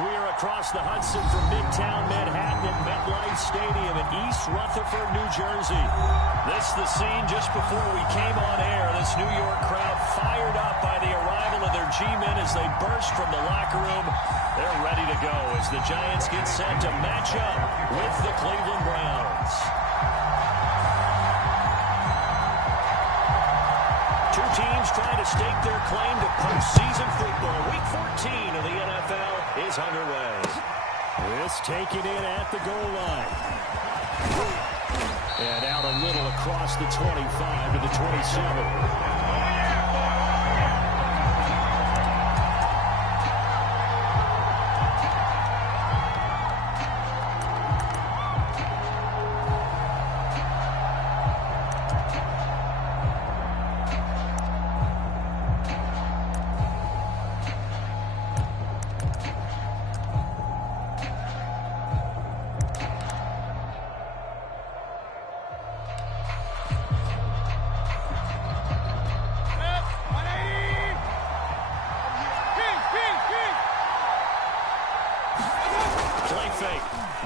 We are across the Hudson from Midtown Manhattan at MetLife Stadium in East Rutherford, New Jersey. This is the scene just before we came on air. This New York crowd fired up by the arrival of their G-men as they burst from the locker room. They're ready to go as the Giants get set to match up with the Cleveland Browns. Two teams trying to stake their claim to postseason football. Week 14 of the NFL is underway. This taken in at the goal line. And out a little across the 25 to the 27.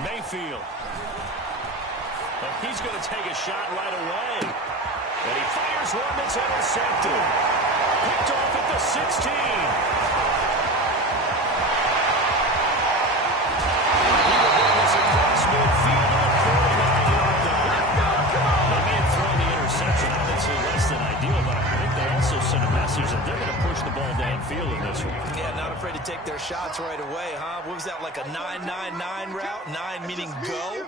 Mayfield. He's going to take a shot right away. And he fires one that's intercepted. Picked off at the 16. He will bring this across midfield at 49-yard line. They may have thrown the interception. Obviously less than ideal, but I think they also sent a message that they're going to push the ball downfield in this one. Yeah, not afraid to take their shots right away, huh? What was that, like a 9-9-9 route? 9 meaning go?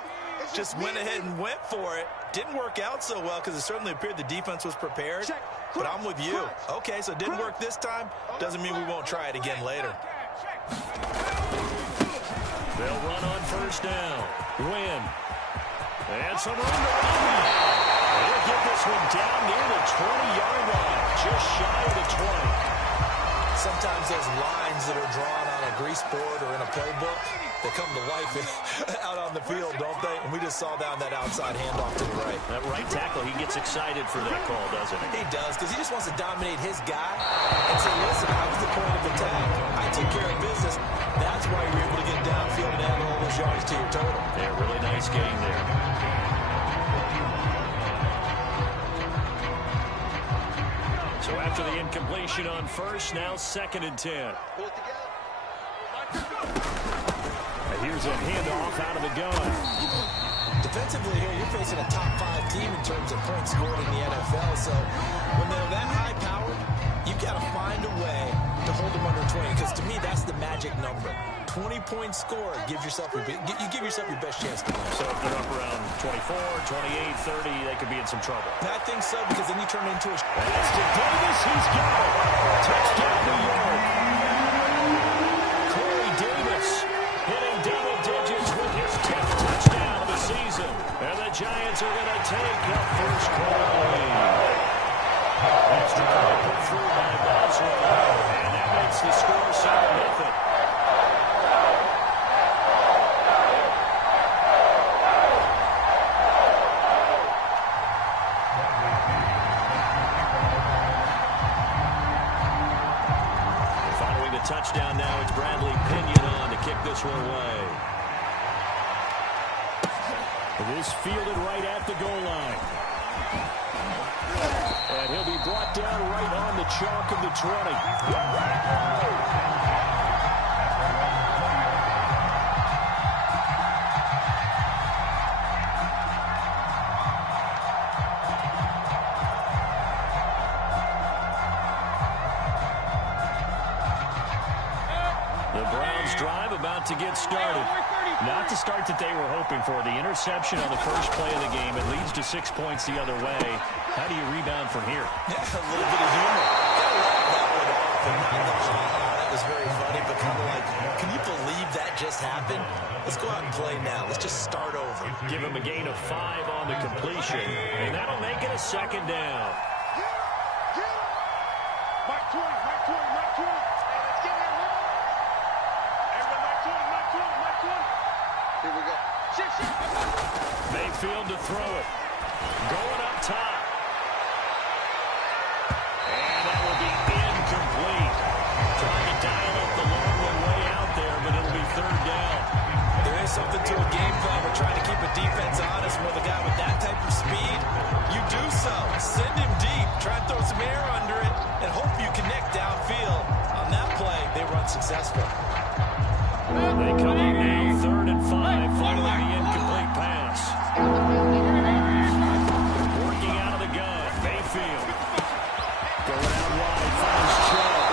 Just went ahead and went for it. Didn't work out so well because it certainly appeared the defense was prepared. But I'm with you. Okay, so it didn't work this time. Doesn't mean we won't try it again later. They'll run on first down. Win. And some room to run. They'll get this one down near the 20-yard line. Just shy of the 20. Sometimes those lines that are drawn on a grease board or in a playbook, they come to life out on the field, don't they? And we just saw down that outside handoff to the right. That right tackle, he gets excited for that call, doesn't he? He does, because he just wants to dominate his guy and say, listen, I was the point of attack. I took care of business. That's why you're able to get downfield and add all those yards to your total. Yeah, really nice game there. So after the incompletion on first, now 2nd and 10. And here's a handoff out of the gun. Defensively here, you're facing a top 5 team in terms of points scored in the NFL. So when they're that high-powered, you've got to find a way to hold them under 20. Because to me, that's the magic number. 20-point score gives yourself you give yourself your best chance to win. So if they're up around 24, 28, 30, they could be in some trouble. I think so, because then you turn it into a... That's to Davis. He's got it. Touchdown, New York. Corey Davis hitting double digits with his 10th touchdown of the season. And the Giants are going to take a first quarter lead. Extra point put through by Boswell. And that makes the score 7-0. Touchdown now. It's Bradley Pinion on to kick this one away. It is fielded right at the goal line. And he'll be brought down right on the chalk of the 20. Drive about to get started. Not the start that they were hoping for. The interception on the first play of the game. It leads to 6 points the other way. How do you rebound from here? Yeah, a little bit of humor. That was very funny, but kind of like, can you believe that just happened? Let's go out and play now. Let's just start over. Give him a gain of 5 on the completion, and that'll make it a 2nd down. Mayfield to throw it. Going up top. And that will be incomplete. Trying to dial up the long one way out there, but it'll be 3rd something to a game plan. We're trying to keep a defense honest. With a guy with that type of speed, you do so. Send him deep. Try to throw some air under it and hope you connect downfield. On that play, they run successful. They come up now 3rd and 5 following the incomplete pass. Working out of the gun, Mayfield. Going out wide, finds Chubb.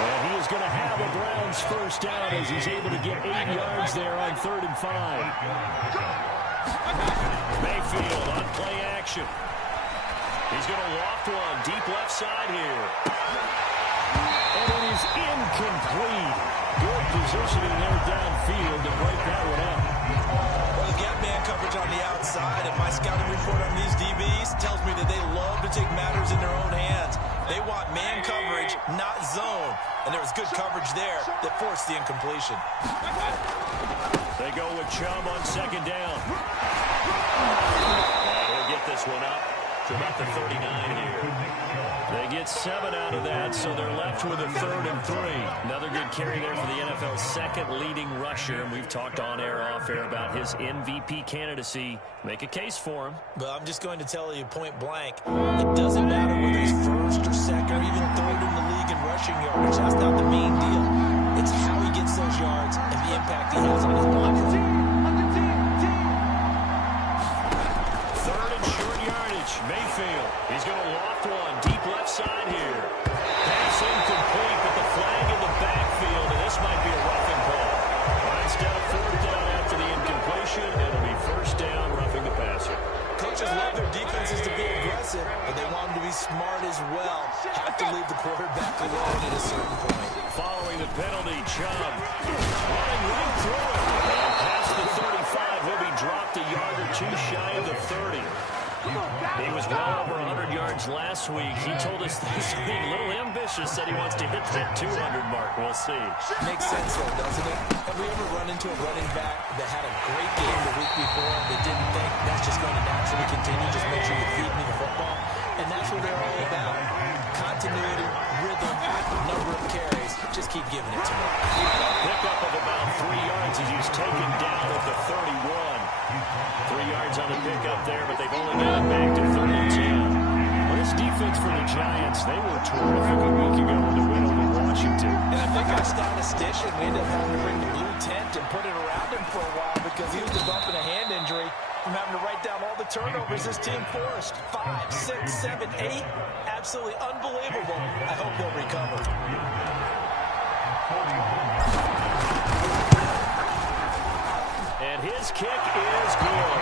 And he is going to have a Browns first down as he's able to get 8 yards there on 3rd and 5. Mayfield on play action. He's going to loft one deep left side here. And it is incomplete. Good positioning there downfield to break that one up. Well, they've got man coverage on the outside, and my scouting report on these DBs tells me that they love to take matters in their own hands. They want man coverage, not zone. And there was good coverage there that forced the incompletion. They go with Chubb on 2nd down. And he'll get this one up to about the 39 here. They get 7 out of that, so they're left with a 3rd and 3. Another good carry there for the NFL's 2nd leading rusher, and we've talked on air, off air about his MVP candidacy. Make a case for him. Well, I'm just going to tell you point blank, it doesn't matter whether he's 1st or 2nd or even 3rd in the league in rushing yardage. That's not the main deal. It's how he gets those yards and the impact he has on his blocker. 3rd and short yardage. Mayfield. He's going to loft one deep left side here. Pass incomplete, but the flag in the backfield, and this might be a roughing call. Instead of 4th down after the incompletion, it'll be 1st down, roughing the passer. Coaches love their defenses to be aggressive, but they want them to be smart as well. Have to leave the quarterback alone at a certain point. Following the penalty, Chubb running right through it. And past the 35, he'll be dropped a yard or 2 shy of the 30. He was well over 100 yards last week. He told us this week, a little ambitious, said he wants to hit that 200 mark. We'll see. Makes sense, though, doesn't it? Have we ever run into a running back that had a great game the week before that didn't think that's just going to naturally continue? Just make sure you feed me the football. And that's what they're all about. Continuity, rhythm, number of carries. Just keep giving it to me. Pickup of about 3 yards as he's taken down at the 31. 3 yards on the pickup there, but they've only got it back to 3rd and 10. Well, this defense for the Giants, they were terrific a week ago in the win over Washington. And I think our statistician, we ended up having to bring the blue tent and put it around him for a while because he was developing a hand injury from having to write down all the turnovers this team forced. 5, 6, 7, 8. Absolutely unbelievable. I hope they'll recover. And his kick is good.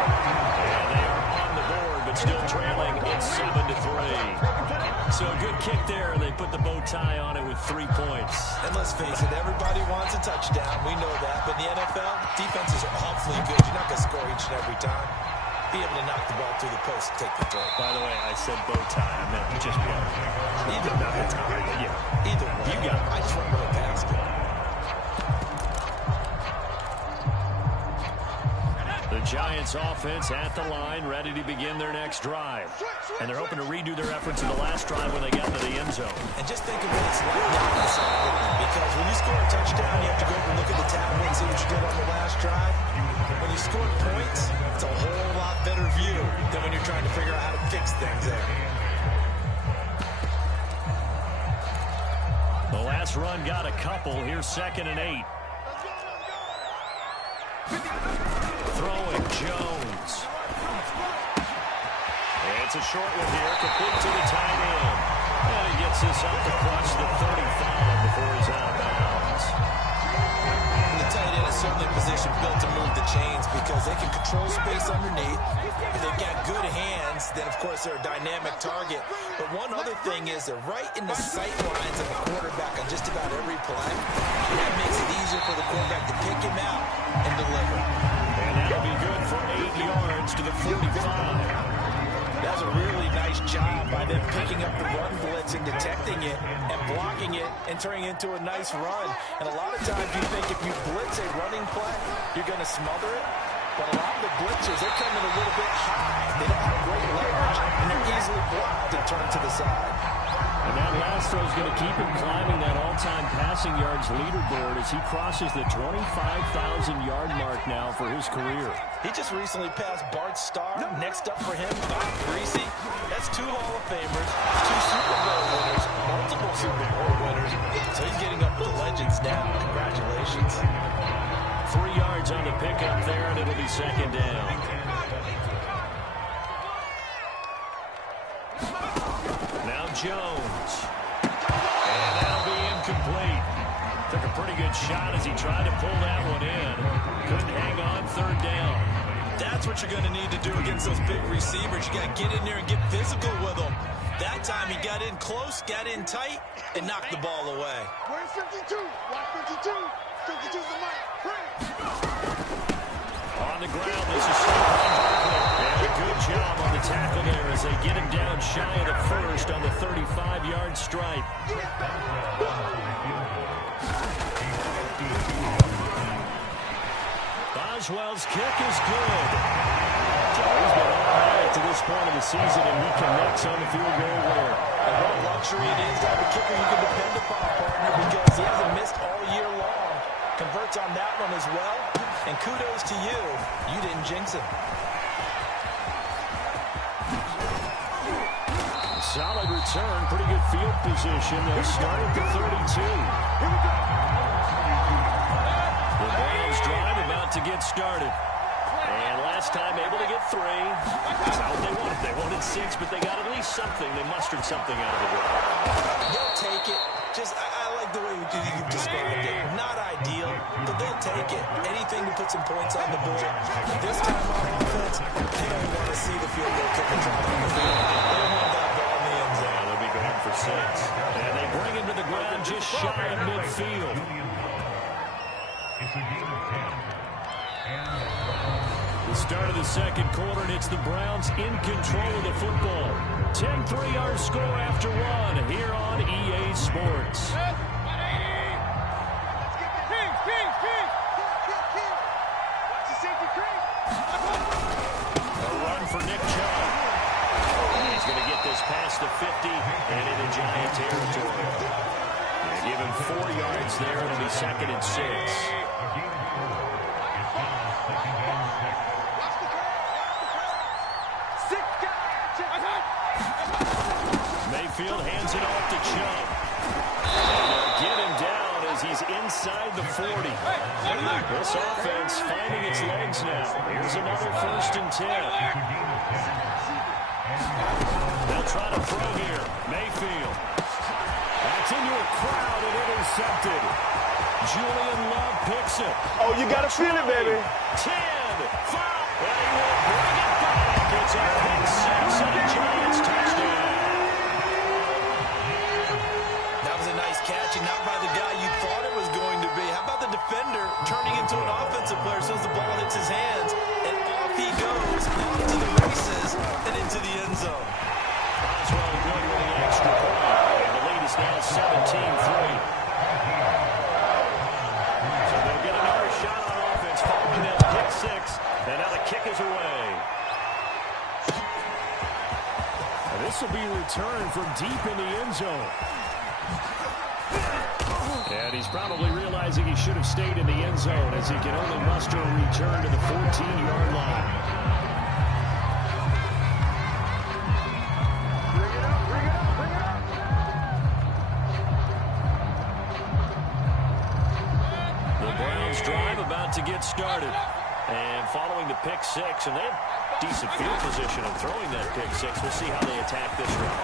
And they are on the board, but still trailing. It's 7-3. So a good kick there. They put the bow tie on it with 3 points. And let's face it, everybody wants a touchdown. We know that. But in the NFL, defenses are awfully good. You're not going to score each and every time. Be able to knock the ball through the post and take the throw. By the way, I said bow tie. I meant just one. Either not the tie. Yeah. Either way. You got it. I just want to go past it. The Giants offense at the line, ready to begin their next drive. And they're hoping to redo their efforts in the last drive when they got to the end zone. And just think of what it's like now inside Brooklyn, because when you score a touchdown, you have to go over and look at the tablet and see what you did on the last drive. When you score points, it's a whole lot better view than when you're trying to figure out how to fix things there. The last run got a couple. Here's 2nd and 8. Throwing Jones. It's a short one here, complete to the tight end. And he gets this up across the 35 before he's out of bounds. And the tight end is certainly a position built to move the chains because they can control space underneath. If they've got good hands, then of course they're a dynamic target. But one other thing is they're right in the sight lines of the quarterback on just about every play. And that makes it easier for the quarterback to pick him out and deliver. And that'll be good for 8 yards to the 45. That was a really nice job by them picking up the run blitz and detecting it and blocking it and turning it into a nice run. And a lot of times you think if you blitz a running play, you're going to smother it. But a lot of the blitzers, they're coming a little bit high. They don't have great leverage, and they're easily blocked and turned to the side. And that last throw is going to keep him climbing that all-time passing yards leaderboard as he crosses the 25,000-yard mark now for his career. He just recently passed Bart Starr. Next up for him, Bob Greasy. That's 2 Hall of Famers, 2 Super Bowl winners, multiple Super Bowl winners. So he's getting up with the legends now. Congratulations. 3 yards on the pickup there, and it'll be second down. Now Jones. And that'll be incomplete. Took a pretty good shot as he tried to pull that one in. Couldn't hang on, third down. That's what you're going to need to do against those big receivers. You got to get in there and get physical with them. That time he got in close, got in tight, and knocked the ball away. Where's 52? Watch 52. 52's the mark. On the ground, this is Saquon Barkley. And a good job on the tackle there as they get him down shy of the first on the 35-yard stripe. Boswell's kick is good. He's been all right to this point of the season, and he connects on the field goal winner. And what a luxury it is to have a kicker you can depend upon, partner, because he hasn't missed all year long. Converts on that one as well. And kudos to you. You didn't jinx him. Solid return, pretty good field position. They'll start at the 32. The Browns drive about to get started. And last time able to get 3. That's not what they wanted. They wanted 6, but they got at least something. They mustered something out of the drive. They'll take it. I like the way you described it. Not ideal, but they'll take it. Anything to put some points on the board. This time on offense, they don't want to see the field goal kicker drop on the field. They want that ball in the end zone. Yeah, they'll be going for 6. And they bring him to the ground just shy of midfield. The start of the second quarter, and it's the Browns in control of the football. 10-3 our score after 1 here on EA Sports. A run for Nick Chubb. He's going to get this past the 50 and into Giant territory. They give him 4 yards there. It'll be second and 6. Mayfield hands it off to Chubb. And they'll get him down as he's inside the 40. This offense finding its legs now. Here's another 1st and 10. They'll try to throw here. Mayfield. That's into a crowd and intercepted. Julian Love picks it. Oh, you got to feel it, baby. 10, 5, and he will bring it back. It's a pick 6 and a Giants touchdown. Catching not by the guy you thought it was going to be. How about the defender turning into an offensive player as soon as the ball hits his hands, and off he goes, off to the races, and into the end zone. Boswell good with the extra point, and the lead is now 17-3. So they'll get another shot on offense following that pick 6, and now the kick is away. And this will be returned from deep in the end zone. And he's probably realizing he should have stayed in the end zone as he can only muster a return to the 14-yard line. The Browns drive about to get started. And following the pick 6, and they have decent field position of throwing that pick 6. We'll see how they attack this run.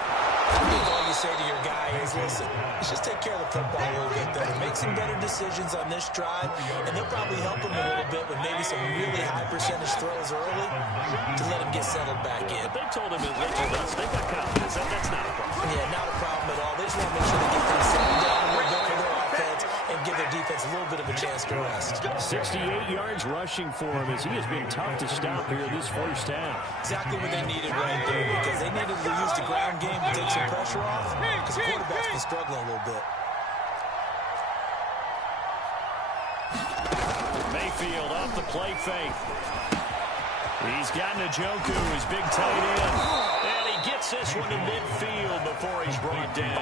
I think all you say to your guy is, listen, let's just take care of the football a little bit better. Make some better decisions on this drive, and they'll probably help him a little bit with maybe some really high percentage throws early to let him get settled back in. But they told him, they told us, they've got confidence. That's not a problem. Yeah, not a problem at all. They just want to make sure they get things settled down a little bit for their offense and give their defense a little bit of a chance to rest. 68 yards rushing for him as he has been tough to stop here this first half. Exactly what they needed right there, because they needed to use the ground game to take some pressure off, because the quarterback's been struggling a little bit. Mayfield off the play fake. He's got Njoku, his big tight end. And he gets Gets this one to midfield before he's brought down.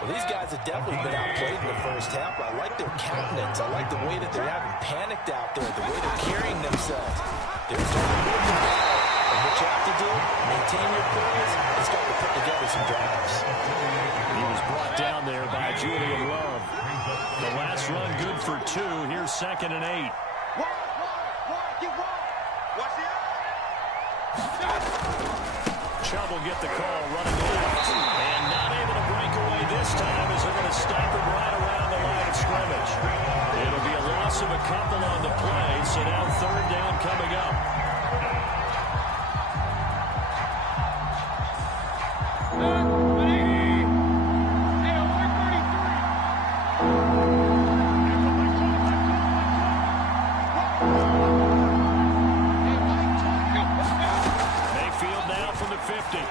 Well, these guys have definitely been outplayed in the first half. I like their countenance. I like the way that they're having panicked out there, the way they're carrying themselves. They're starting to move the ball. And what you have to do, maintain your poise, and start to put together some drives. He was brought down there by Julian Love. The last run good for 2. Here's 2nd and 8. Chubb will get the call running left. And not able to break away this time as they're going to stop him right around the line of scrimmage. It'll be a loss of a couple on the play, so now 3rd down coming up. Mayfield now from the 50. And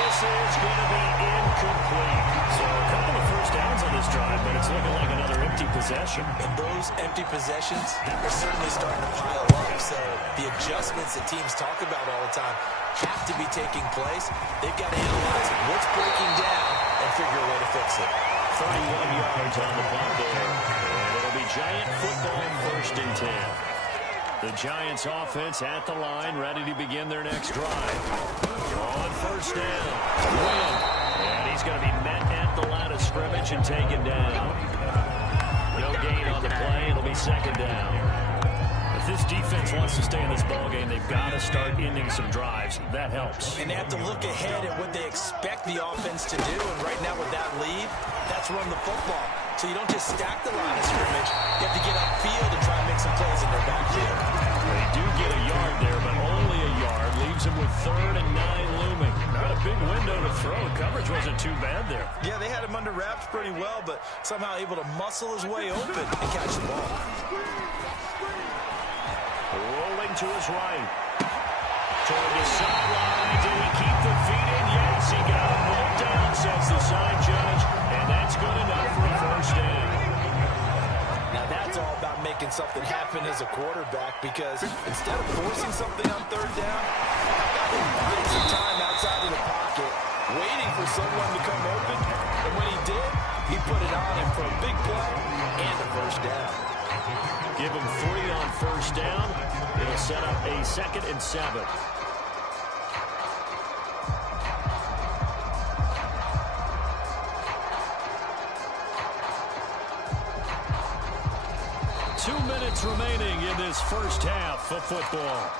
this is going to be incomplete. So a couple of first downs on this drive, but it's looking like another empty possession. And those empty possessions are certainly starting to pile up. So the adjustments that teams talk about all the time have to be taking place. They've got to analyze what's breaking down and figure a way to fix it. 31 yards on the punt there. And it'll be Giant football, 1st and 10. The Giants offense at the line, ready to begin their next drive. On 1st down. Win. And he's going to be met at the line of scrimmage and taken down. No gain on the play. It'll be 2nd down. If this defense wants to stay in this ballgame, they've got to start ending some drives. That helps. And they have to look ahead at what they expect the offense to do. And right now with that lead, that's run the football. So you don't just stack the line of scrimmage. You have to get upfield and try and make some plays in their backfield. They do get a yard there, but only a yard. Leaves them with 3rd and 9 looming. Not a big window to throw. Coverage wasn't too bad there. Yeah, they had him under wraps pretty well, but somehow able to muscle his way open and catch the ball. Rolling to his right. Toward the sideline. Did he keep the feet in? Yes, he got him rolled down, says the side judge. And that's good enough for a 1st down. Now that's all about making something happen as a quarterback, because instead of forcing something on 3rd down, buying some time outside of the pocket, waiting for someone to come open. And when he did, he put it on him for a big play and a 1st down. Give him 3 on 1st down. It'll set up a 2nd and 7. Two minutes remaining in this first half of football.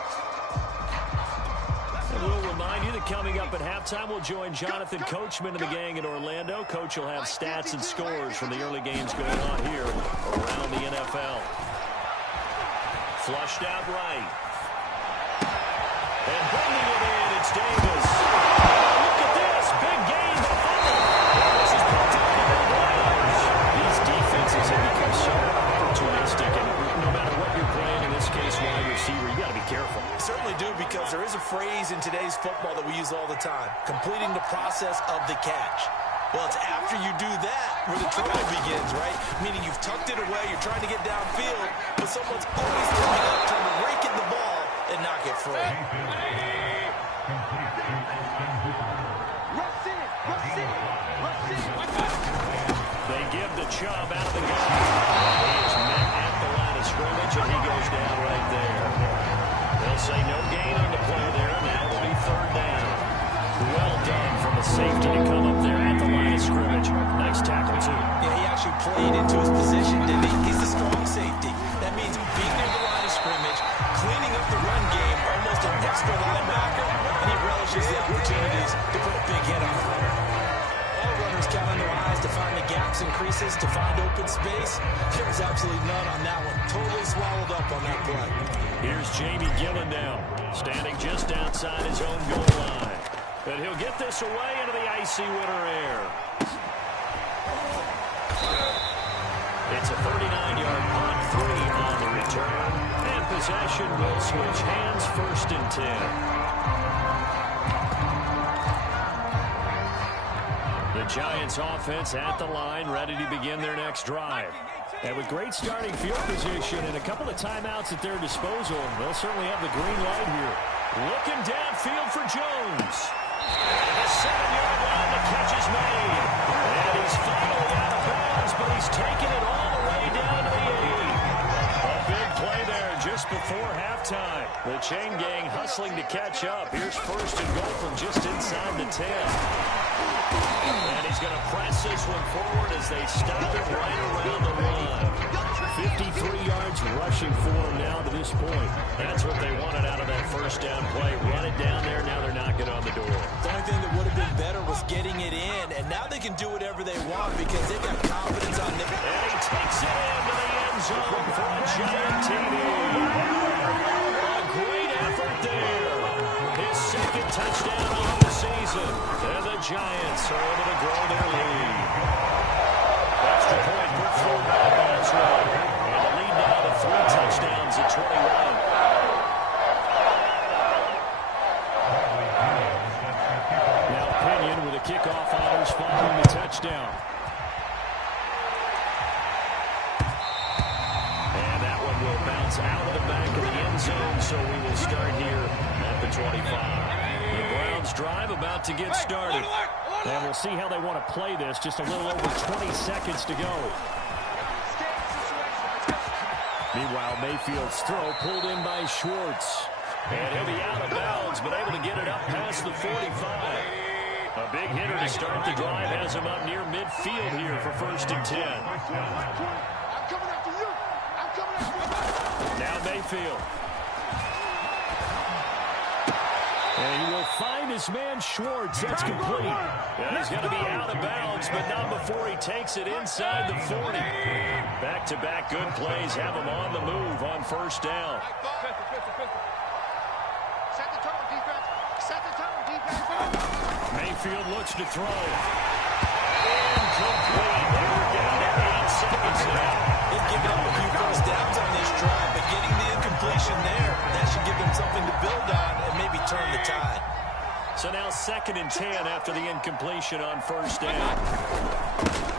And we'll remind you that coming up at halftime, we'll join Jonathan Coachman and the gang in Orlando. Coach will have stats and scores from the early games going on here around the NFL. Flushed out right. And bringing it in, it's Davis. Look at this. Big gain. This is picked up by the Browns. These defenses have become so opportunistic, and no matter what you're playing, in this case, wide receiver, you got to be careful. Certainly do, because there is a phrase in today's football that we use all the time: completing the process of the catch. Well, it's after you do that where the trouble begins, right? Meaning you've tucked it away, you're trying to get downfield, but someone's always coming up, trying to rake in the ball and knock it free. They give the Chubb out of the gun. He is met at the line of scrimmage, and he goes down right there. They'll say no gain on the play there. Now it'll be 3rd down. Well done from a safety to come up there at the line of scrimmage. Nice tackle, too. Yeah, he actually played into his position, didn't he? He's the strong safety. That means being near the line of scrimmage, cleaning up the run game, almost an extra linebacker, and he relishes the opportunities to put a big hit on the runner. All runners count on their eyes to find the gaps and creases, to find open space. There's absolutely none on that one. Totally swallowed up on that play. Here's Jamie Gillen now, standing just outside his own goal line. But he'll get this away into the icy winter air. It's a 39-yard punt, 3 on the return. And possession will switch hands, 1st and 10. The Giants offense at the line, ready to begin their next drive. And with great starting field position and a couple of timeouts at their disposal, they'll certainly have the green light here. Looking downfield for Jones. And the 7-yard line, the catch is made. And he's finally out of bounds, but he's taken it all the way down to the 8. A big play there just before halftime. The chain gang hustling to catch up. Here's first and goal from just inside the 10. And he's going to press this one forward as they stop it right around the line. 53 yards rushing for him now to this point. That's what they wanted out of that first down play. Run it down there. Now they're knocking on the door. The only thing that would have been better was getting it in. And now they can do whatever they want because they got confidence on them. And he takes it into the end zone for a giant TD. A great effort there. His second touchdown on the season. And the Giants are able to grow their lead. Extra point put forward by Boswell. And the lead now to 3 touchdowns at 21. Now Pinion with a kickoff honors following the touchdown. And that one will bounce out of the back of the end zone, so we will start here at the 25. The Browns drive about to get started. And we'll see how they want to play this. Just a little over 20 seconds to go. Meanwhile, Mayfield's throw pulled in by Schwartz. And he'll be out of bounds, but able to get it up past the 45. A big hitter to start the drive has him up near midfield here for first and 10. Now Mayfield. And he will find his man Schwartz. That's complete. And he's going to be out of bounds, but not before he takes it inside the 40. Back-to-back good plays have him on the move on first down. Set the tone, defense. Set the tone, defense. Mayfield looks to throw. Incomplete. We're down to 8 seconds now. They've given up a few first downs on this drive, but getting the incompletion there, that should give them something to build on and maybe turn the tide. So now 2nd and 10 after the incompletion on first down.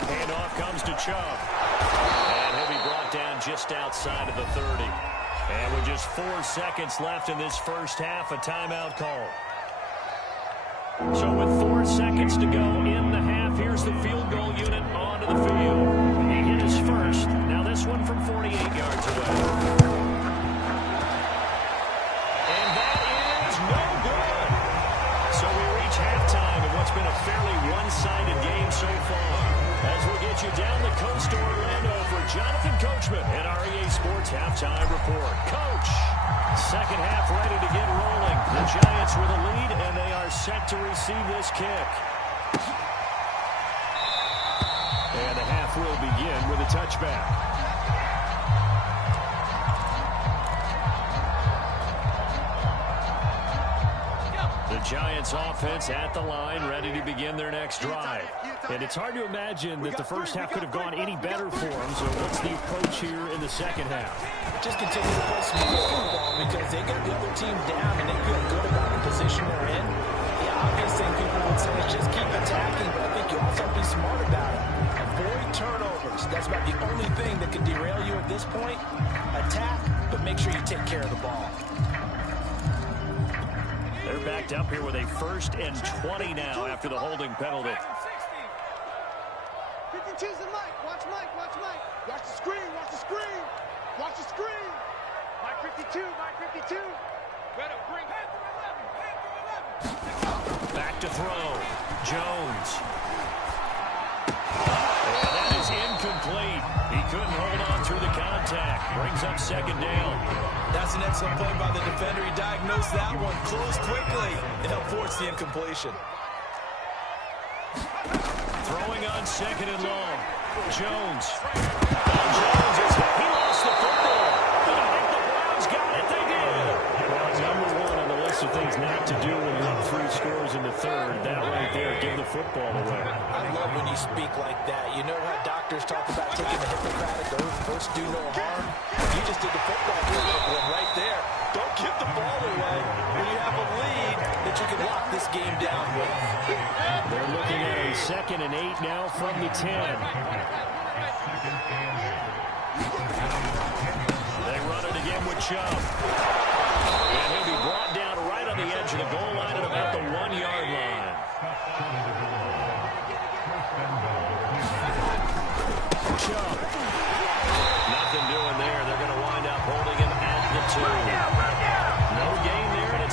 Handoff comes to Chubb. And he'll be brought down just outside of the 30. And with just 4 seconds left in this first half, a timeout call. So with 4 seconds to go in the half, here's the field goal unit onto the field. He hit his first. Now this one from 48 yards away. And that is no good. So we reach halftime in what's been a fairly one-sided game so far. As we'll get you down the coast to Orlando for Jonathan Coachman and our EA Sports Halftime Report. Coach, second half ready to get rolling. The Giants with a lead, and they are set to receive this kick. And the half will begin with a touchback. The Giants offense at the line, ready to begin their next drive. And it's hard to imagine that the first half could have gone any better for them. So what's the approach here in the second half? Just continue to play smart football because they got the other team down and they feel good about the position they're in. The obvious thing people would say is just keep attacking, but I think you also have to be smart about it. Avoid turnovers. That's about the only thing that can derail you at this point. Attack, but make sure you take care of the ball. They're backed up here with a 1st and 20 now after the holding penalty. 52's the Mike. Watch Mike. Watch Mike. Watch the screen. Watch the screen. Watch the screen. Mike 52. Mike 52. Better bring. Back to throw. Jones. And that is incomplete. He couldn't hold on through the contact. Brings up 2nd down. That's an excellent play by the defender. He diagnosed that one, closed quickly, and helped force the incompletion. Throwing on 2nd and long. Jones. Jones is hit. He lost the football. But I think the Browns got it. They did. Well, number 1 on the list of things not to do when you're up 3 scores in the 3rd. That right there, give the football away. I love when you speak like that. You know how doctors talk about taking the Hippocratic oath, first do no harm? You just did the football one right there. Don't give the ball away when you have a lead that you can lock this game down with. They're looking at a 2nd and 8 now from the 10. They run it again with Chubb. And he'll be brought down right on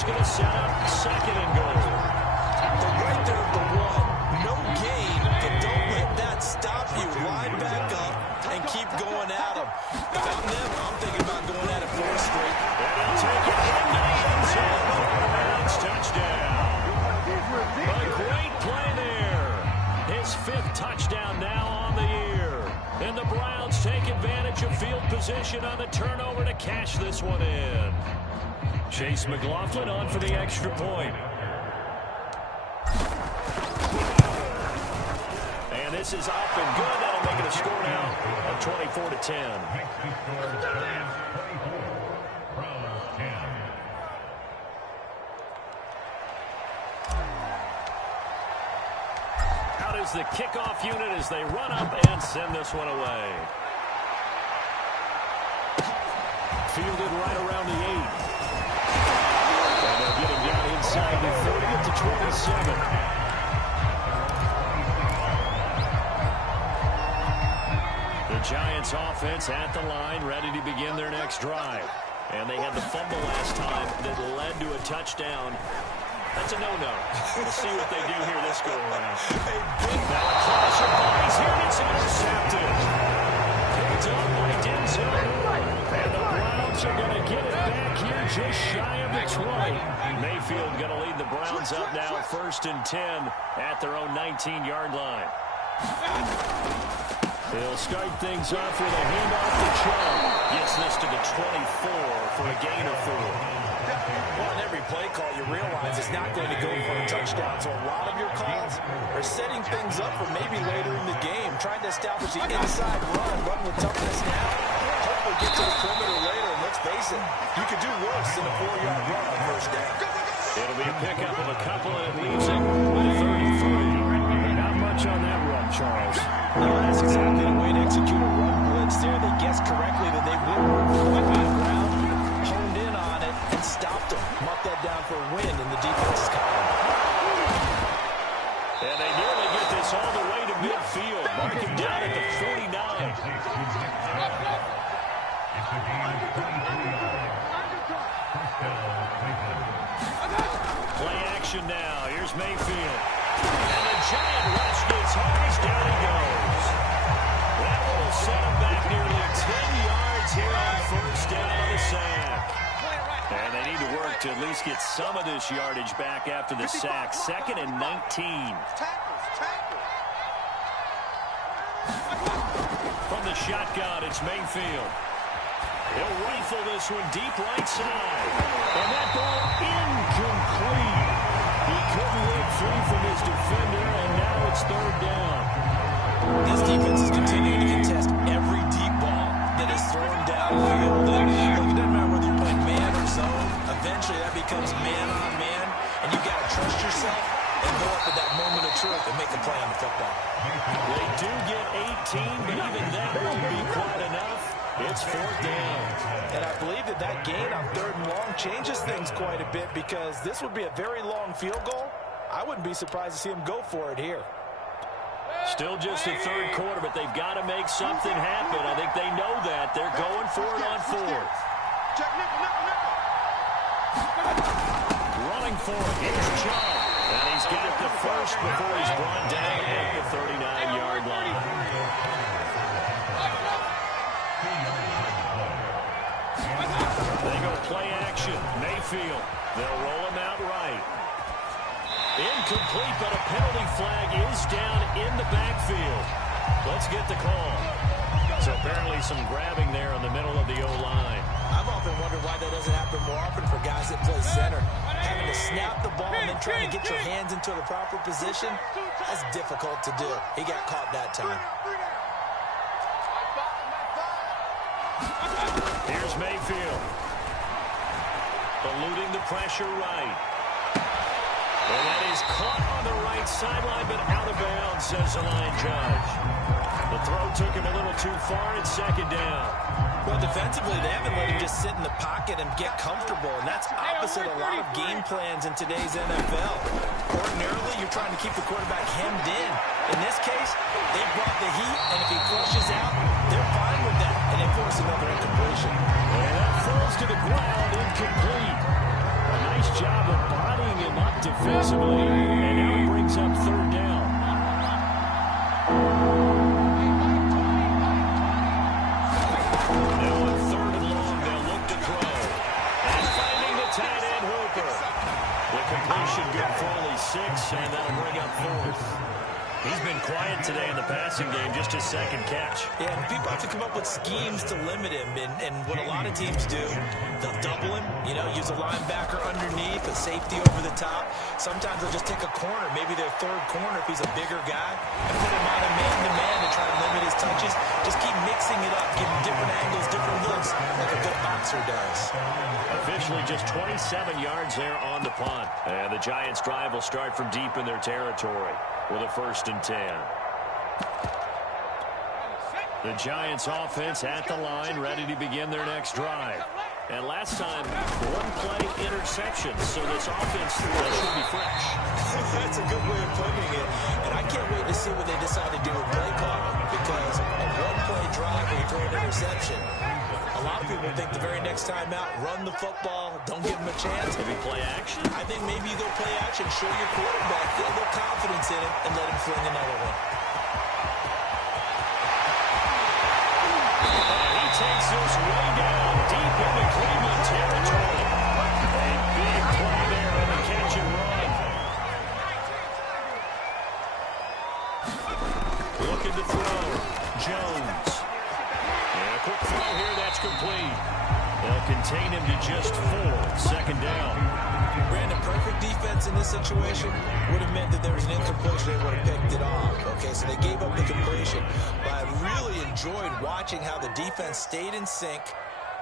going to set up second and goal. But right there at the one, no gain, but don't let that stop you. Line back up and keep going at them. If I'm them, I'm thinking about going at it 4 straight. And he'll take it into the end zone for a Browns touchdown. A great play there. His 5th touchdown now on the year. And the Browns take advantage of field position on the turnover to cash this one in. Chase McLaughlin on for the extra point. And this is up and good. That'll make it a score now of 24-10. Out is the kickoff unit as they run up and send this one away. Fielded right around the 8. And they'll get him down inside the 40 to 27. The Giants offense at the line, ready to begin their next drive. And they had the fumble last time that led to a touchdown. That's a no-no. We'll see what they do here this go-around. Now a crosser flies here, and it's intercepted. Picked up by Denzel. And the Browns are going to get it back here just shy of the 20. Mayfield going to lead the Browns up now, 1st and 10 at their own 19-yard line. They'll start things off with a handoff to Chubb. Gets this to the 24 for a gain of 4. Well, on every play call, you realize it's not going to go for a touchdown. So a lot of your calls are setting things up for maybe later in the game, trying to establish the inside run with toughness now. Hopefully get to the perimeter later. And let's face it, you could do worse than a 4-yard run on 1st down. It'll be a pickup of a couple, and it leaves it with 33. Not much on that run, Charles. No, that's exactly the way to execute a run blitz there. They guessed correctly that they would run the ground, honed in on it, and stopped them. Mark that down for a win in the defense's column. And they nearly get this all the way to midfield. Mark him down at the 49. Play action now. Here's Mayfield. And the giant rush gets hard. Down he goes. That will set him back nearly 10 yards here on 1st down on the sack. And they need to work to at least get some of this yardage back after the sack. 2nd and 19. From the shotgun, it's Mayfield. He'll rifle this one deep right side. And that ball incomplete. He couldn't break free from his defender, and now it's 3rd down. This defense is continuing to contest every deep ball that is thrown downfield. And look, it doesn't matter whether you're playing man or zone. Eventually, that becomes man on man, and you've got to trust yourself and go up at that moment of truth and make a play on the football. They do get 18, but even that won't be quite enough. It's 4th down. And I believe that gain on 3rd and long changes things quite a bit, because this would be a very long field goal. I wouldn't be surprised to see him go for it here. Still just the 3rd quarter, but they've got to make something happen. I think they know that. They're going for it on 4th. Running for it. Here's Chubb. And he's got the first before he's brought down at the 39-yard line. They go play action. Mayfield. They'll roll him out right. Incomplete, but a penalty flag is down in the backfield. Let's get the call. So apparently some grabbing there in the middle of the O-line. I've often wondered why that doesn't happen more often for guys that play center. Having to snap the ball and then trying to get your hands into the proper position, that's difficult to do. He got caught that time. Here's Mayfield. Eluding the pressure right. And that is caught on the right sideline, but out of bounds, says the line judge. The throw took him a little too far. It's 2nd down. Well, defensively, they haven't let him just sit in the pocket and get comfortable, and that's opposite a lot of game plans in today's NFL. Ordinarily, you're trying to keep the quarterback hemmed in. In this case, they brought the heat, and if he flushes out, they're fine with that, and they force another incompletion. And that falls to the ground, incomplete. A nice job defensively, and now it brings up third down. Now on third and long, they'll look to throw. And finding the tight end, Hooper. The completion good for only 6, and that'll bring up fourth. He's been quiet today in the passing game, just his second catch. Yeah, and people have to come up with schemes to limit him, and what a lot of teams do, they'll double him, use a linebacker underneath, a safety over the top. Sometimes they'll just take a corner, maybe their third corner if he's a bigger guy, and put him on a man-to-man to try to limit his touches. Just keep mixing it up, give him different angles, different looks, like a good boxer does. Officially just 27 yards there on the punt. And the Giants' drive will start from deep in their territory with a 1st and 10. The Giants' offense at the line, ready to begin their next drive. And last time, 1-play interception, so this offense should be fresh. That's a good way of putting it. And I can't wait to see what they decide to do with play calling, because a 1-play drive where you throw an interception, a lot of people think the very next time out, run the football, don't give them a chance. Maybe play action? I think maybe you go play action, show your quarterback, get a little confidence in him, and let him fling another one. He takes this way down, deep into Cleveland territory. A big play there on the catch and run. Looking to throw. Jones. And a quick throw here, that's complete. They'll contain him to just 4. Second down. Brandon, perfect defense in this situation would have meant that there was an incompletion. They would have picked it off. Okay, so they gave up the completion. But I really enjoyed watching how the defense stayed in sync,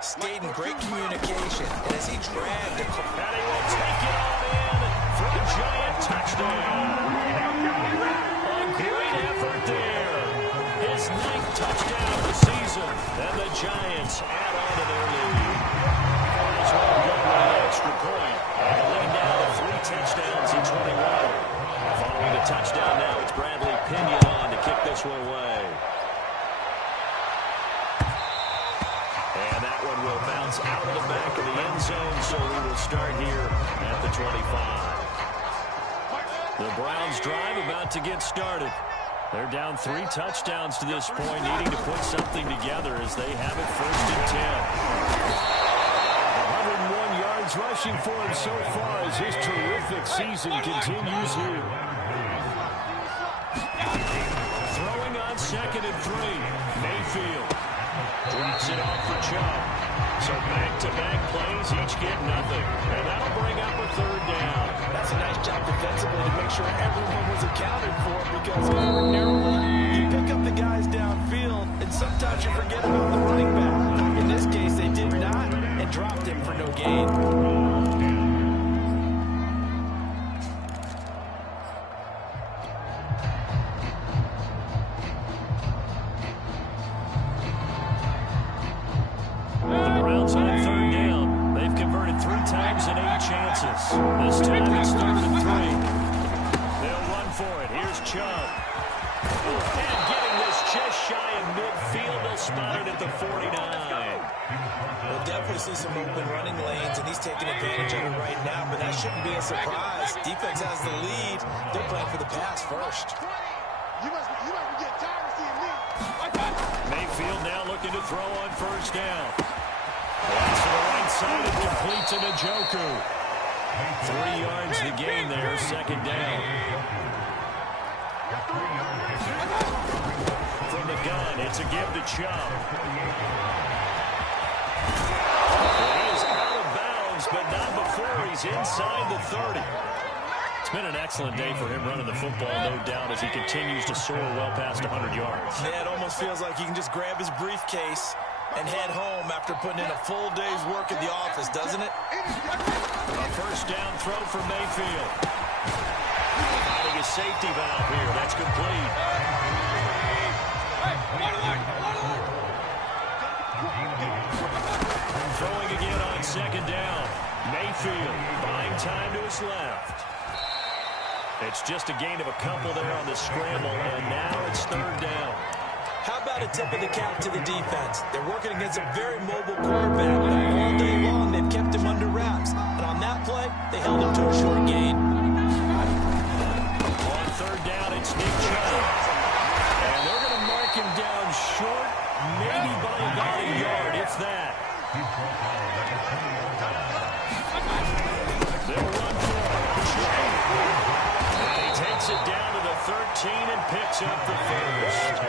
stayed in great communication. And as he dragged it, and he will take it all in for a Giant touchdown. A great effort there. His 9th touchdown of the season. And the Giants add on to their lead. As well go with an extra point. And the lead now to 3 touchdowns in 21. Following the touchdown now, it's Bradley Pinion on to kick this one away. And that one will bounce out of the back of the end zone, so we will start here at the 25. The Browns drive about to get started. They're down 3 touchdowns to this point, needing to put something together as they have it 1st and 10. 101 yards rushing for him so far as his terrific season continues here. Throwing on 2nd and 3. Mayfield drops it off for Chubb. So back-to-back plays, each get nothing. And that'll bring up a 3rd down. that's a nice job defensively to make sure everyone was accounted for, because ordinarily you pick up the guys downfield, and sometimes you forget about the running back. In this case, they did not, and dropped him for no gain. This time it's 3rd and 3. They'll run for it. Here's Chubb. And getting this just shy of midfield. They'll spot it at the 49. We'll definitely see some open running lanes, and he's taking advantage of it right now, but that shouldn't be a surprise. Defense has the lead. They're playing for the pass first. You must be getting tired of seeing me. Mayfield now looking to throw on 1st down. Pass to the right side and complete to Njoku. 3 yards to gain there, 2nd down. From the gun, it's a give to Chubb. He is out of bounds, but not before he's inside the 30. It's been an excellent day for him running the football, no doubt, as he continues to soar well past 100 yards. Yeah, it almost feels like he can just grab his briefcase and head home after putting in a full day's work at the office, doesn't it? A 1st down throw for Mayfield. Finding a safety valve here. That's complete. Throwing again on 2nd down. Mayfield buying time to his left. It's just a gain of a couple there on the scramble, and now it's 3rd down. How about a tip of the cap to the defense? They're working against a very mobile quarterback, but all day long they've kept him under wraps. And on that play, they held him to a short gain. and picks up the first.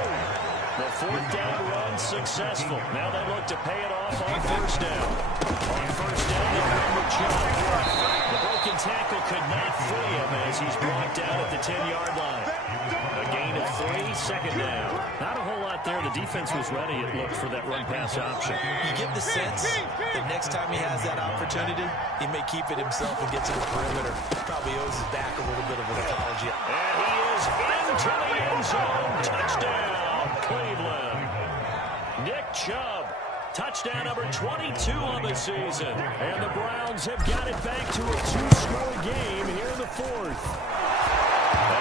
The fourth down run successful. Now they look to pay it off on first down. On first down, they come with Chubb. The broken tackle could not free him as he's brought down at the 10-yard line. A gain of 3, second down. Not a whole lot there. The defense was ready, it looked, for that run-pass option. You get the sense that next time he has that opportunity, he may keep it himself and get to the perimeter. Probably owes his back a little bit of an apology. And he is into the end zone. Touchdown, Cleveland. Nick Chubb. Touchdown number 22 on the season. And the Browns have got it back to a 2-score game here in the fourth.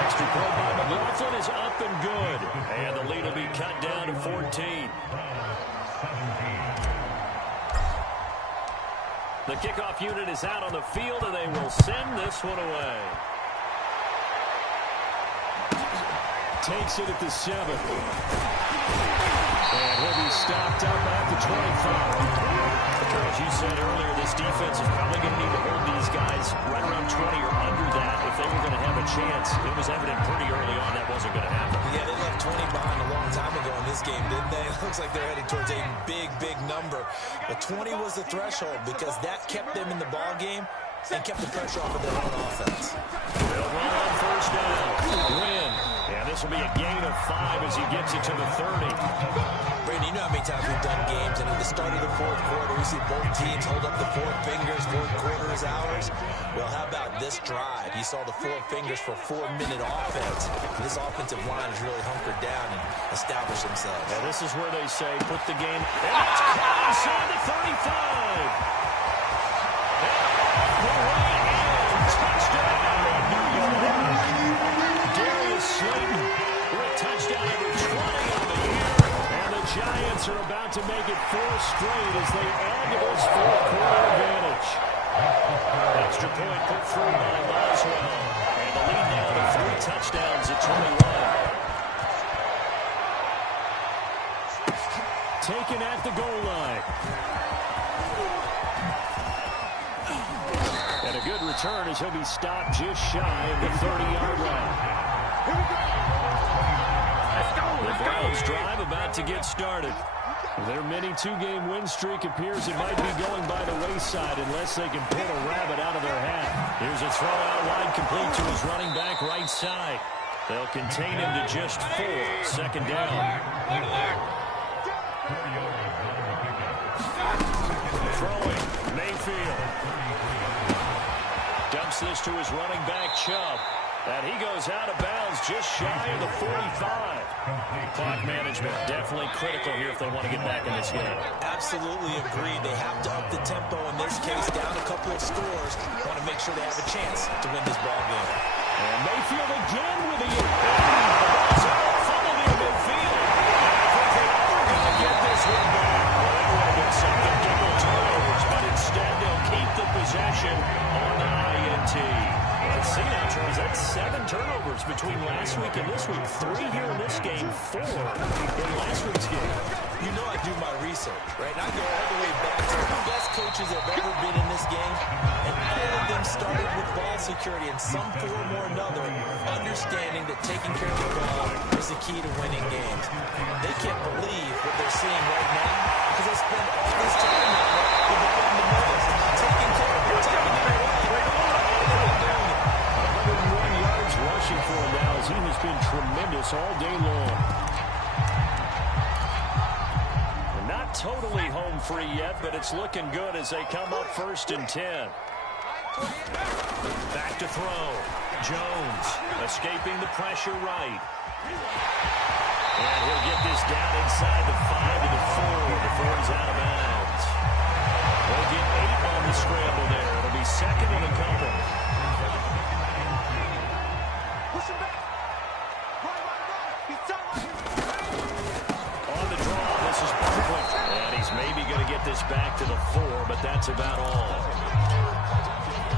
Extra point by McLaughlin is up and good. And the lead will be cut down to 14. The kickoff unit is out on the field, and they will send this one away. Takes it at the 7. And he'll be stopped up at the 25. As you said earlier, this defense is probably going to need to hold these guys right around 20 or under that if they were going to have a chance. It was evident pretty early on that wasn't going to happen. Yeah, they left 20 behind a long time ago in this game, didn't they? It looks like they're heading towards a big, big number. But 20 was the threshold because that kept them in the ball game and kept the pressure off of their own offense. They'll run on first down. Win. And this will be a gain of 5 as he gets it to the 30. Brandon, you know how many times we've done games, and at the start of the fourth quarter, we see both teams hold up the 4 fingers, fourth quarter is ours. Well, how about this drive? You saw the 4 fingers for 4-minute offense. This offensive line has really hunkered down and established themselves. And this is where they say, put the game, and it's caught inside the 35. The way in, touchdown, New York. Darius Slayton with touchdown number 20 on the year. And the Giants are about to make it 4 straight as they add to this fourth-quarter advantage. Extra point put through by Boswell. And the lead now to 3 touchdowns at 21. Taken at the goal line. And a good return as he'll be stopped just shy of the 30-yard line. The Browns drive about to get started. Their mini 2-game win streak appears it might be going by the wayside unless they can pull a rabbit out of their hat. Here's a throw out wide complete to his running back right side. They'll contain him to just 4. Second down. Throwing, Mayfield. Dumps this to his running back, Chubb. And he goes out of bounds just shy of the 45. Clock management definitely critical here if they want to get back in this game. Absolutely agreed. They have to up the tempo in this case, down a couple of scores. Want to make sure they have a chance to win this ball game. And Mayfield again with the funnel near midfield. I think they're going to get this one back. Well, that would have been something. Double turnovers, but instead they'll keep the possession on the INT. Let's see now, Charles. That's 7 turnovers between last week and this week. 3 here in this game, 4 in last week's game. You know I do my research, right? And I go all the way back to the best coaches have ever been in this game. And all of them started with ball security in some form or another, understanding that taking care of the ball is the key to winning games. They can't believe what they're seeing right now because they spend all this time on it with the fundamentals, taking care of it, taking it away. Rushing for him now as he has been tremendous all day long. And not totally home free yet, but it's looking good as they come up 1st and 10. Back to throw. Jones escaping the pressure right. And he'll get this down inside the 5 to the 4 before he's out of bounds. They'll get 8 on the scramble there. It'll be 2nd and a couple. On the draw, this is perfect. And he's maybe going to get this back to the 4, but that's about all.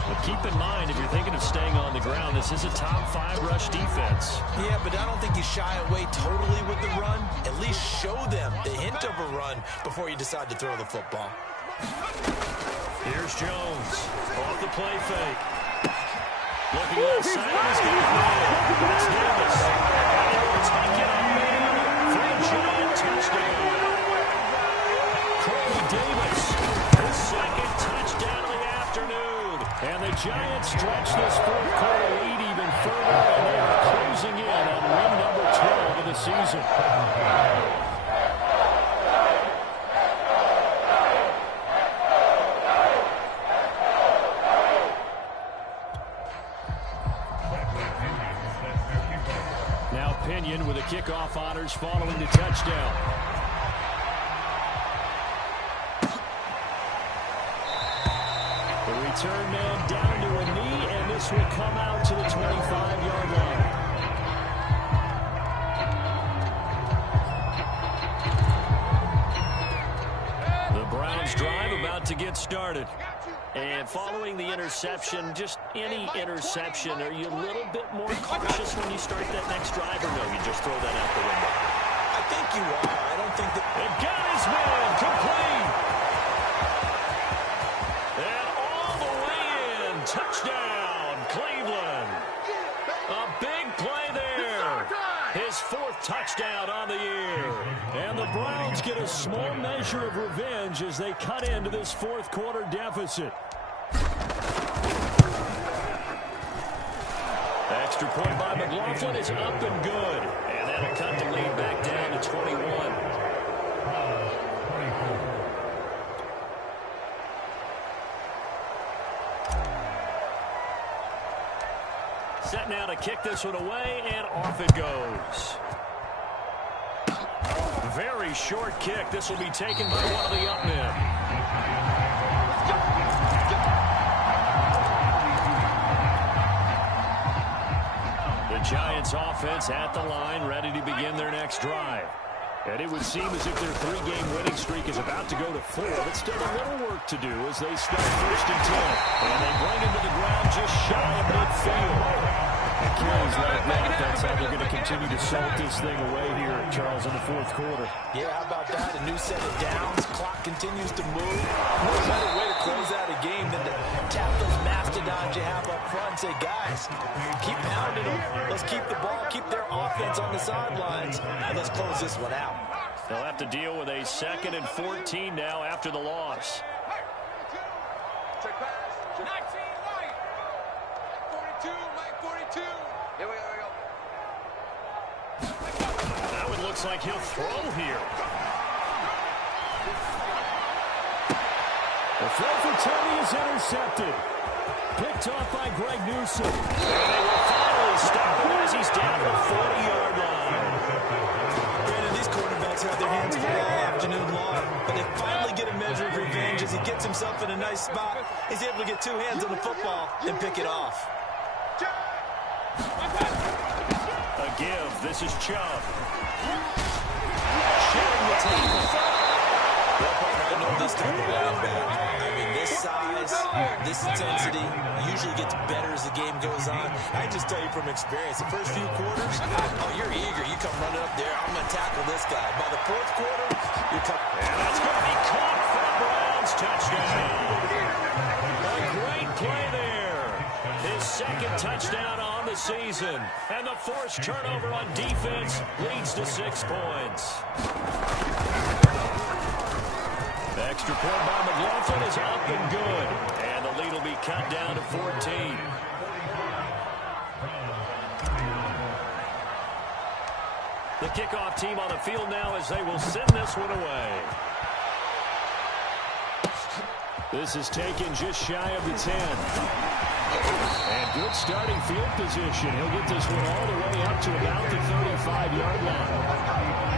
But keep in mind, if you're thinking of staying on the ground, this is a top 5 rush defense. Yeah, but I don't think you shy away totally with the run. At least show them the hint of a run before you decide to throw the football. Here's Jones. Off the play fake. Looking left side. He's got it. That's Davis. touchdown. Corey Davis, his second touchdown of the afternoon. And the Giants stretch this fourth quarter lead even further, and they are closing in on win number 12 of the season. Now Pinion with the kickoff honors following the touchdown. The return man down to a knee, and this will come out to the 25-yard line. The Browns drive about to get started. And following the interception, just any interception, are you a little bit more cautious when you start that next drive, or no, you just throw that out the window? I think you are. I don't think that... They've got his man complete. And all the way in. Touchdown, Cleveland. A big play there. His fourth touchdown on the year. And the Browns get a small measure of revenge as they cut into this fourth quarter deficit. Extra point by McLaughlin is up and good. And that'll cut the lead back down to 21. Set now to kick this one away, and off it goes. Very short kick. This will be taken by one of the up men. The Giants offense at the line, ready to begin their next drive. And it would seem as if their three-game winning streak is about to go to 4, but still a little work to do as they start 1st and 10. And they bring him to the ground just shy of midfield. Carries like that. That's how they're going to continue to salt this thing away here, Charles, in the fourth quarter. Yeah, how about that? A new set of downs. Clock continues to move. No better way to close out a game than to tap those mastodons you have up front and say, guys, keep pounding them. Let's keep the ball, keep their offense on the sidelines, and let's close this one out. They'll have to deal with a 2nd and 14 now after the loss. Check pass. 19, White. 42, Mike 42. Here we go. Now it looks like he'll throw here. The throw for Tony is intercepted. Picked off by Greg Newsom. And they will finally stop him as he's down to the 40-yard line. Brandon, these quarterbacks have their hands full all afternoon long, but they finally get a measure of revenge as he gets himself in a nice spot. He's able to get two hands on the football and pick it off. A give. This is Chubb. Sharing the table. Well, partner, I know this type of running back. I mean, this size, this intensity usually gets better as the game goes on. I can just tell you from experience, the first few quarters, oh, you're eager. You come running up there. I'm going to tackle this guy. By the fourth quarter, you come. And that's going to be caught for a Browns touchdown. A great play there. His second touchdown on the season. And the forced turnover on defense leads to 6 points. Extra point by McLaughlin is up and good. And the lead will be cut down to 14. The kickoff team on the field now as they will send this one away. This is taken just shy of the 10. And good starting field position. He'll get this one all the way up to about the 35-yard line.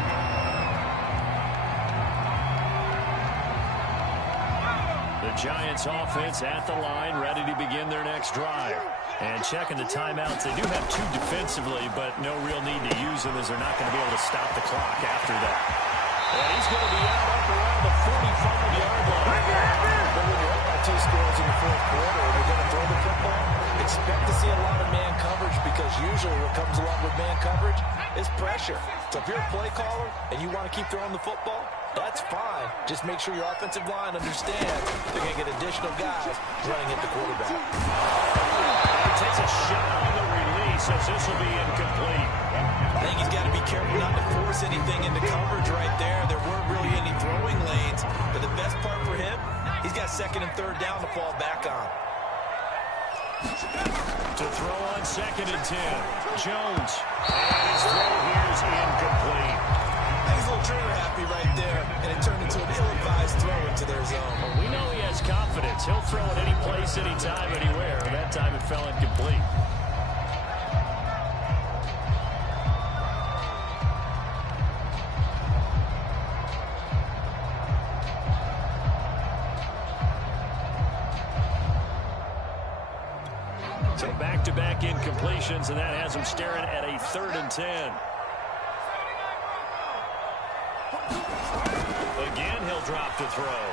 The Giants offense at the line, ready to begin their next drive. And checking the timeouts, they do have 2 defensively, but no real need to use them as they're not going to be able to stop the clock after that. And he's going to be out up around the 45-yard line. But when you're up by 2 scores in the fourth quarter and you're going to throw the football, expect to see a lot of man coverage because usually what comes along with man coverage is pressure. So if you're a play caller and you want to keep throwing the football, that's fine. Just make sure your offensive line understands they're going to get additional guys running at the quarterback. He takes a shot on the release. he says this will be incomplete. I think he's got to be careful not to force anything into coverage right there. There weren't really any throwing lanes, but the best part for him, he's got second and third down to fall back on. To throw on 2nd and 10. Jones. And his throw here is incomplete. He's a little trigger happy right there, and it turned into an ill-advised throw into their zone. Well, we know he has confidence. He'll throw it any place, anytime, anywhere. That time it fell incomplete. So back-to-back incompletions, and that has him staring at a 3rd and 10. Again, he'll drop to throw.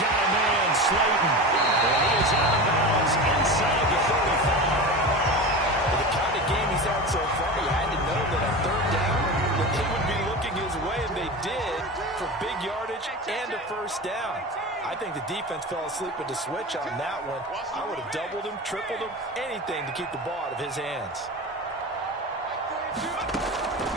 Got a man, Slayton. And he is out of bounds inside the 35. With the kind of game he's had so far, he had to know that on 3rd down, that they would be looking his way, and they did, for big yardage and a 1st down. I think the defense fell asleep with the switch on that one. I would have doubled him, tripled him, anything to keep the ball out of his hands.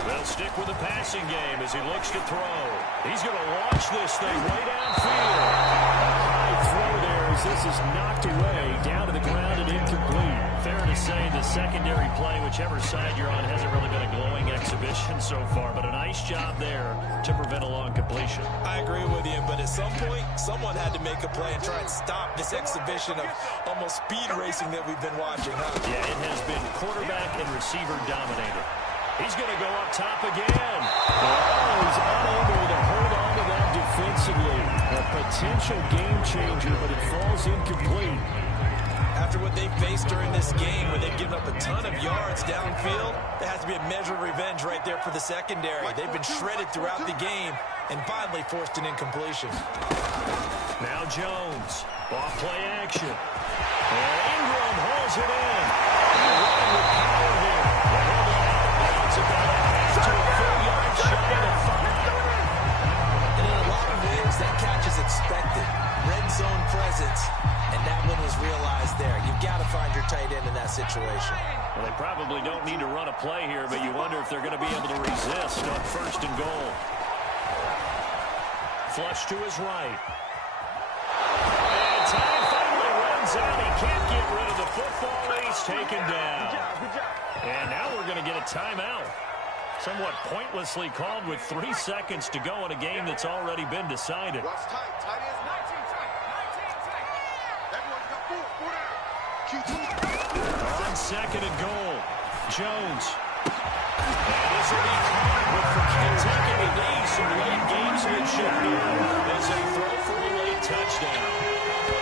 They'll stick with the passing game as he looks to throw. He's going to launch this thing way downfield. A high throw there as this is knocked away down to the ground and incomplete. Fair to say the secondary play, whichever side you're on, hasn't really been a glowing exhibition so far, but a nice job there to prevent a long completion. I agree with you, but at some point, someone had to make a play and try and stop this exhibition of almost speed racing that we've been watching, huh? Yeah, it has been quarterback and receiver dominated. He's going to go up top again. Oh, he's unable to hold on to that defensively. A potential game changer, but it falls incomplete. After what they faced during this game, where they've given up a ton of yards downfield, there has to be a measure of revenge right there for the secondary. They've been shredded throughout the game and finally forced an incompletion. Now Jones, off play action. And Ingram hauls it in. He's running with power here. It's about a half to a full yard shy of 5. And in a lot of ways, that catch is expected. Red zone presence. And that one was realized there. You've got to find your tight end in that situation. Well, they probably don't need to run a play here, but you wonder if they're going to be able to resist on 1st and goal. Flush to his right. And time finally runs out. He can't get rid of the football. He's taken down. And now we're going to get a timeout. Somewhat pointlessly called with 3 seconds to go in a game that's already been decided. Watch tight. Tight ends, 19 tight. 19 tight. Everyone's got 4 down. On 2nd and goal, Jones. And this will be caught with taking a knee. Some late gamesmanship here as they throw for a late touchdown.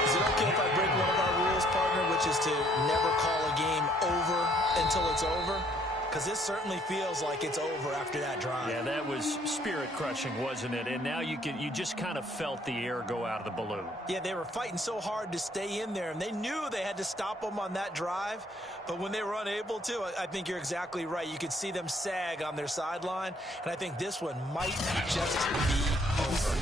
Is it okay if I break one of our rules, partner, which is to never call a game over until it's over? Because this certainly feels like it's over after that drive. Yeah, that was spirit-crushing, wasn't it? And now you just kind of felt the air go out of the balloon. Yeah, they were fighting so hard to stay in there, and they knew they had to stop them on that drive. But when they were unable to, I think you're exactly right. You could see them sag on their sideline, and I think this one might just be over.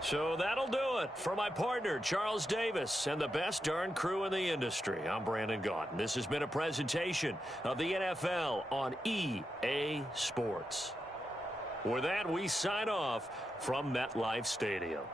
So that'll do it for my partner, Charles Davis, and the best darn crew in the industry. I'm Brandon Gaudin. This has been a presentation of the NFL on EA Sports. With that, we sign off from MetLife Stadium.